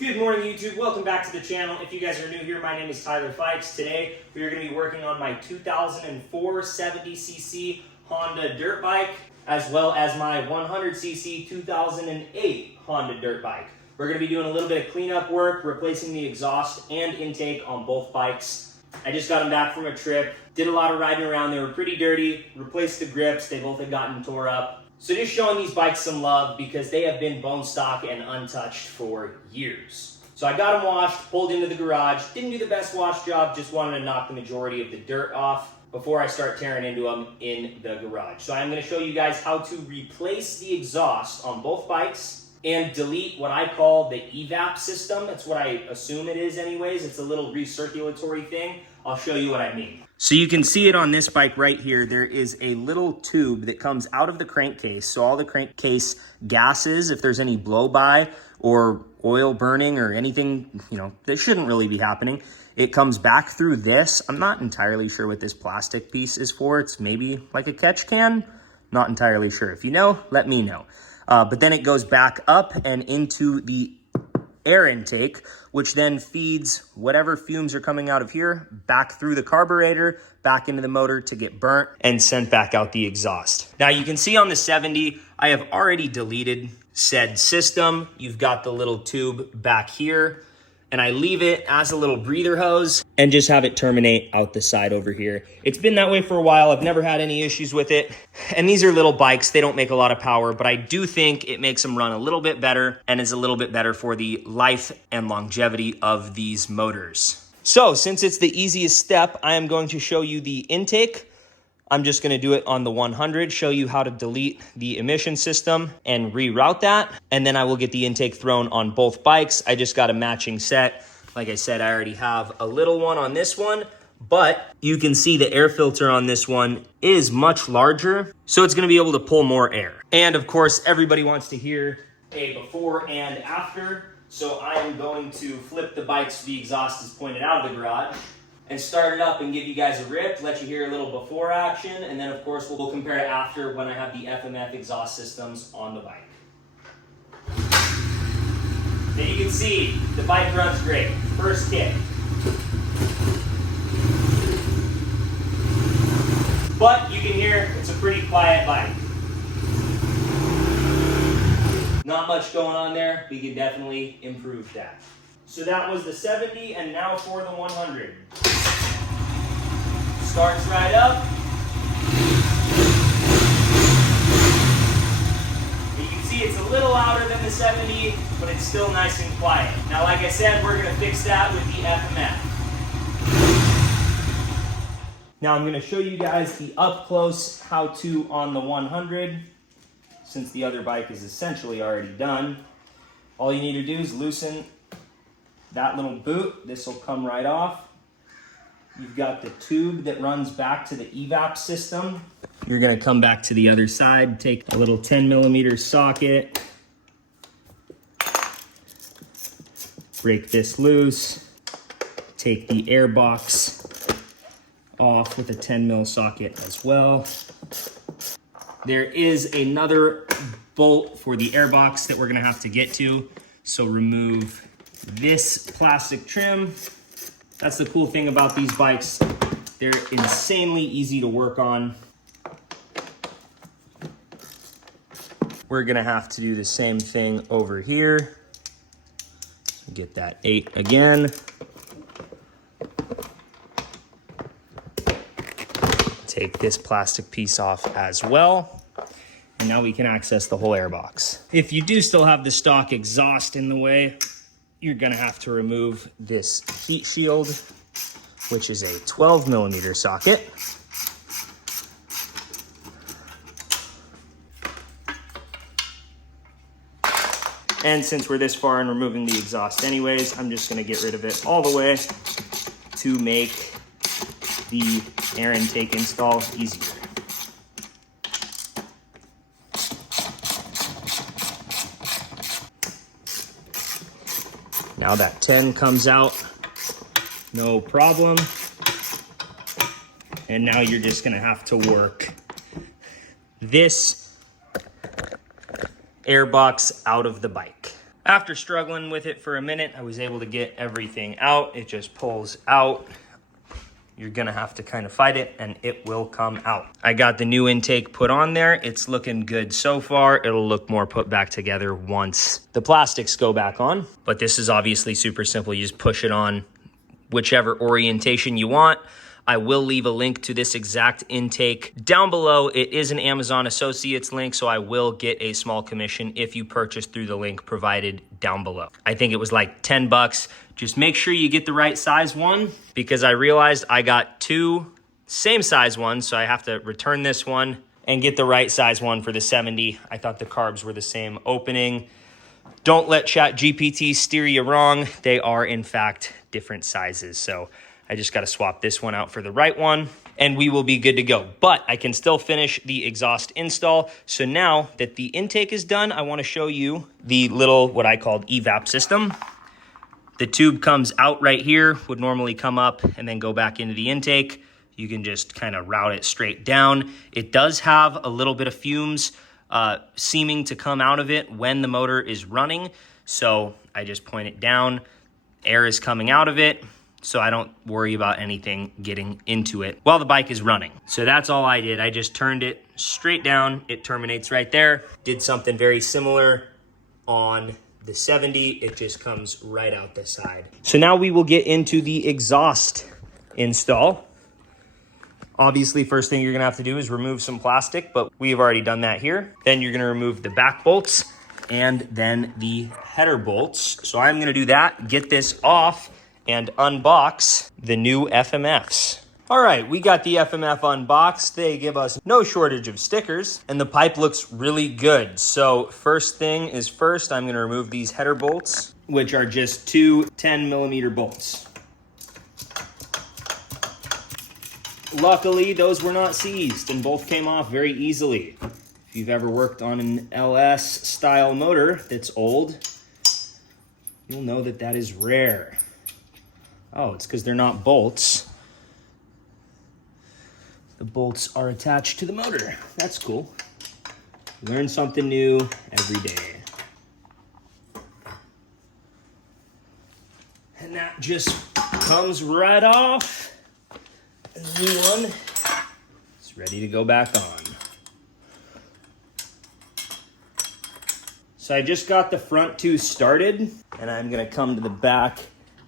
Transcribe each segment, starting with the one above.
Good morning, YouTube. Welcome back to the channel. If you guys are new here, my name is Tyler Fikes. Today, we are going to be working on my 2004 70cc Honda dirt bike, as well as my 100cc 2008 Honda dirt bike. We're going to be doing a little bit of cleanup work, replacing the exhaust and intake on both bikes. I just got them back from a trip, did a lot of riding around. They were pretty dirty, replaced the grips. They both had gotten tore up. So just showing these bikes some love because they have been bone stock and untouched for years. So I got them washed, pulled into the garage, didn't do the best wash job, just wanted to knock the majority of the dirt off before I start tearing into them in the garage. So I'm going to show you guys how to replace the exhaust on both bikes and delete what I call the evap system. That's what I assume it is anyways. It's a little recirculatory thing. I'll show you what I mean. So you can see it on this bike right here. There is a little tube that comes out of the crankcase. So all the crankcase gases, if there's any blow by or oil burning or anything, that shouldn't really be happening, it comes back through this. I'm not entirely sure what this plastic piece is for. It's maybe like a catch can. Not entirely sure. If you know, let me know. But then it goes back up and into the air intake, which then feeds whatever fumes are coming out of here back through the carburetor, back into the motor to get burnt and sent back out the exhaust. Now you can see on the 70, I have already deleted said system. You've got the little tube back here, and I leave it as a little breather hose and just have it terminate out the side over here. It's been that way for a while. I've never had any issues with it. And these are little bikes. They don't make a lot of power, but I do think it makes them run a little bit better and is a little bit better for the life and longevity of these motors. So since it's the easiest step, I am going to show you the intake. I'm just going to do it on the 100, show you how to delete the emission system and reroute that. And then I will get the intake thrown on both bikes. I just got a matching set. Like I said, I already have a little one on this one, but you can see the air filter on this one is much larger. So it's going to be able to pull more air. And of course, everybody wants to hear a before and after. So I am going to flip the bike so the exhaust is pointed out of the garage and start it up and give you guys a rip, let you hear a little before action, and then of course we'll compare it after when I have the FMF exhaust systems on the bike. Then you can see the bike runs great. First kick. But you can hear it's a pretty quiet bike. Not much going on there. We can definitely improve that. So that was the 70, and now for the 100. Starts right up. You can see it's a little louder than the 70, but it's still nice and quiet. Now, like I said, we're gonna fix that with the FMF. Now I'm gonna show you guys the up close how-to on the 100, since the other bike is essentially already done. All you need to do is loosen that little boot. This will come right off. You've got the tube that runs back to the evap system. You're gonna come back to the other side, take a little 10mm socket, break this loose, take the air box off with a 10mm socket as well. There is another bolt for the air box that we're gonna have to get to, so remove this plastic trim. That's the cool thing about these bikes. They're insanely easy to work on. We're gonna have to do the same thing over here. Get that 8 again. Take this plastic piece off as well. And now we can access the whole airbox. If you do still have the stock exhaust in the way, you're gonna have to remove this heat shield, which is a 12mm socket. And since we're this far in removing the exhaust anyways, I'm just gonna get rid of it all the way to make the air intake install easier. Now that 10 comes out, no problem. And now you're just gonna have to work this airbox out of the bike. After struggling with it for a minute, I was able to get everything out. It just pulls out. You're gonna have to kind of fight it and it will come out. I got the new intake put on there. It's looking good so far. It'll look more put back together once the plastics go back on. But this is obviously super simple. You just push it on whichever orientation you want. I will leave a link to this exact intake down below. It is an Amazon Associates link, so I will get a small commission if you purchase through the link provided down below. I think it was like 10 bucks. Just make sure you get the right size one, because I realized I got two same size ones, so I have to return this one and get the right size one for the 70. I thought the carbs were the same opening. Don't let ChatGPT steer you wrong. They are, in fact, different sizes. So I just got to swap this one out for the right one and we will be good to go. But I can still finish the exhaust install. So now that the intake is done, I want to show you the little, what I called evap system. The tube comes out right here, would normally come up and then go back into the intake. You can just kind of route it straight down. It does have a little bit of fumes seeming to come out of it when the motor is running. So I just point it down, air is coming out of it, so I don't worry about anything getting into it while the bike is running. So that's all I did. I just turned it straight down. It terminates right there. Did something very similar on the 70. It just comes right out the side. So now we will get into the exhaust install. Obviously, first thing you're gonna have to do is remove some plastic, but we've already done that here. Then you're gonna remove the back bolts and then the header bolts. So I'm gonna do that, get this off, and unbox the new FMFs. All right, we got the FMF unboxed. They give us no shortage of stickers, and the pipe looks really good. So first thing is first, I'm gonna remove these header bolts, which are just two 10mm bolts. Luckily, those were not seized and both came off very easily. If you've ever worked on an LS style motor that's old, you'll know that that is rare. Oh, it's because they're not bolts. The bolts are attached to the motor. That's cool. Learn something new every day. And that just comes right off. The new one is ready to go back on. So I just got the front two started, and I'm gonna come to the back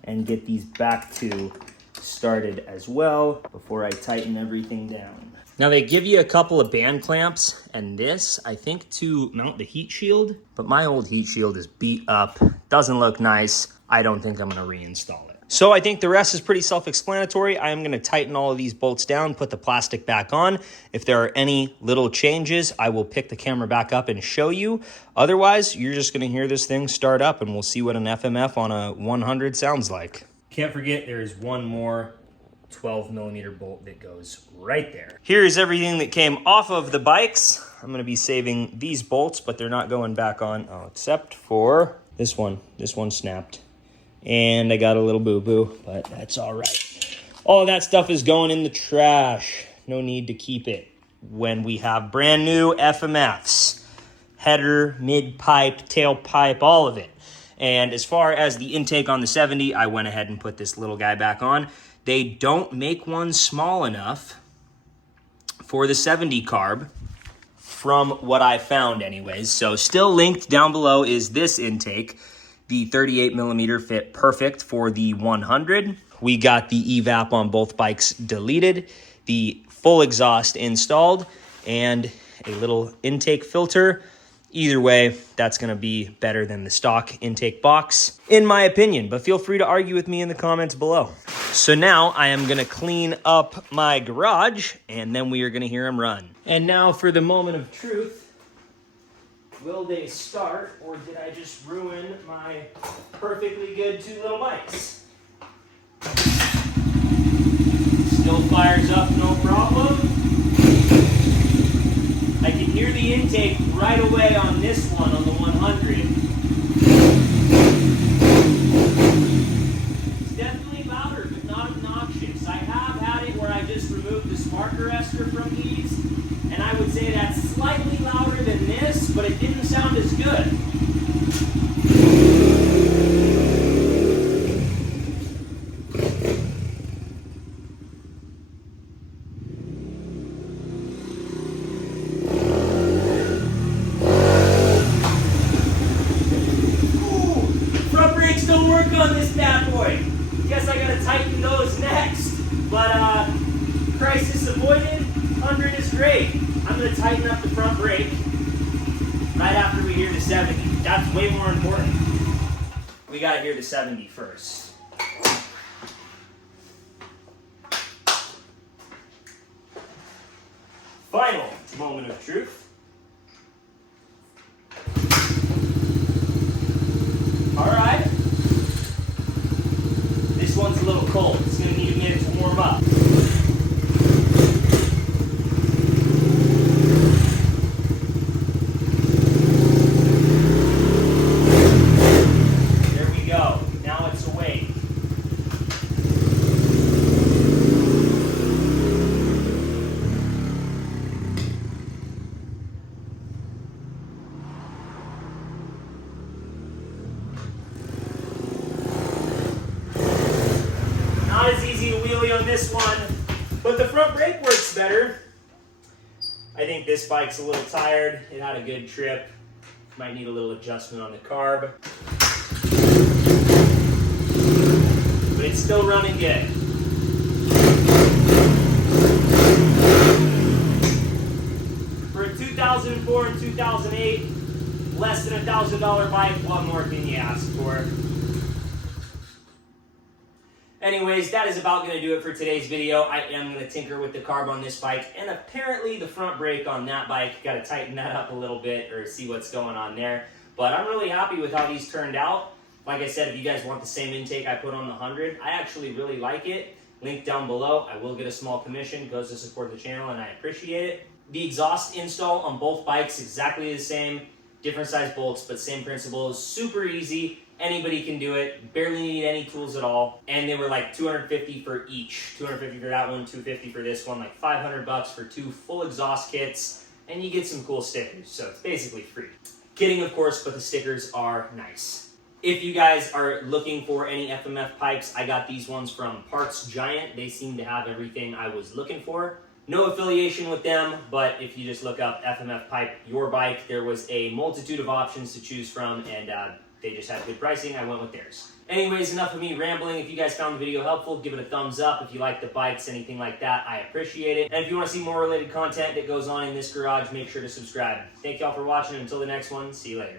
and get these back two started as well before I tighten everything down. Now they give you a couple of band clamps and this, I think, to mount the heat shield, but my old heat shield is beat up, doesn't look nice. I don't think I'm gonna reinstall it. So I think the rest is pretty self-explanatory. I am gonna tighten all of these bolts down, put the plastic back on. If there are any little changes, I will pick the camera back up and show you. Otherwise, you're just gonna hear this thing start up and we'll see what an FMF on a 100 sounds like. Can't forget there is one more 12mm bolt that goes right there. Here's everything that came off of the bikes. I'm gonna be saving these bolts, but they're not going back on, except for this one. This one snapped. And I got a little boo-boo, but that's all right. All of that stuff is going in the trash. No need to keep it when we have brand new FMFs. Header, mid-pipe, tailpipe, all of it. And as far as the intake on the 70, I went ahead and put this little guy back on. They don't make one small enough for the 70 carb, from what I found anyways. So still linked down below is this intake. The 38mm fit perfect for the 100. We got the evap on both bikes deleted, the full exhaust installed, and a little intake filter. Either way, that's gonna be better than the stock intake box, in my opinion, but feel free to argue with me in the comments below. So now I am gonna clean up my garage, and then we are gonna hear them run. And now for the moment of truth. Will they start, or did I just ruin my perfectly good two little bikes? Still fires up, no problem. I can hear the intake right away on this one, on the 100. It's definitely louder, but not obnoxious. I have had it where I just removed the spark arrestor from these, and I would say that's slightly louder than this, but it didn't sound as good. still work on this bad boy. Guess I gotta tighten those next. But crisis avoided, 100 is great. I'm gonna tighten up the front brake right after we hear the 70. That's way more important. We gotta hear the 70 first. Final moment of truth. All right. This one's a little cold. It's gonna need a minute to warm up. There we go. Now it's awake. Not as easy to wheelie on this one, but the front brake works better. I think this bike's a little tired. It had a good trip. Might need a little adjustment on the carb. But it's still running good. For a 2004 and 2008, less than $1,000 bike, what more can you ask for? Anyways, that is about going to do it for today's video. I am going to tinker with the carb on this bike, and apparently the front brake on that bike, got to tighten that up a little bit or see what's going on there. But I'm really happy with how these turned out. Like I said, if you guys want the same intake I put on the 100, I actually really like it. Link down below. I will get a small commission, goes to support the channel, and I appreciate it. The exhaust install on both bikes exactly the same. Different size bolts, but same principles. Super easy. Anybody can do it. Barely need any tools at all. And they were like $250 for each. $250 for that one, $250 for this one, like $500 for 2 full exhaust kits, and you get some cool stickers. So it's basically free. Kidding, of course, but the stickers are nice. If you guys are looking for any FMF pipes, I got these ones from Parts Giant. They seem to have everything I was looking for. No affiliation with them, but if you just look up FMF pipe, your bike, there was a multitude of options to choose from, and they just had good pricing. I went with theirs. Anyways, enough of me rambling. If you guys found the video helpful, give it a thumbs up. If you like the bikes, anything like that, I appreciate it. And if you want to see more related content that goes on in this garage, make sure to subscribe. Thank y'all for watching. Until the next one, see you later.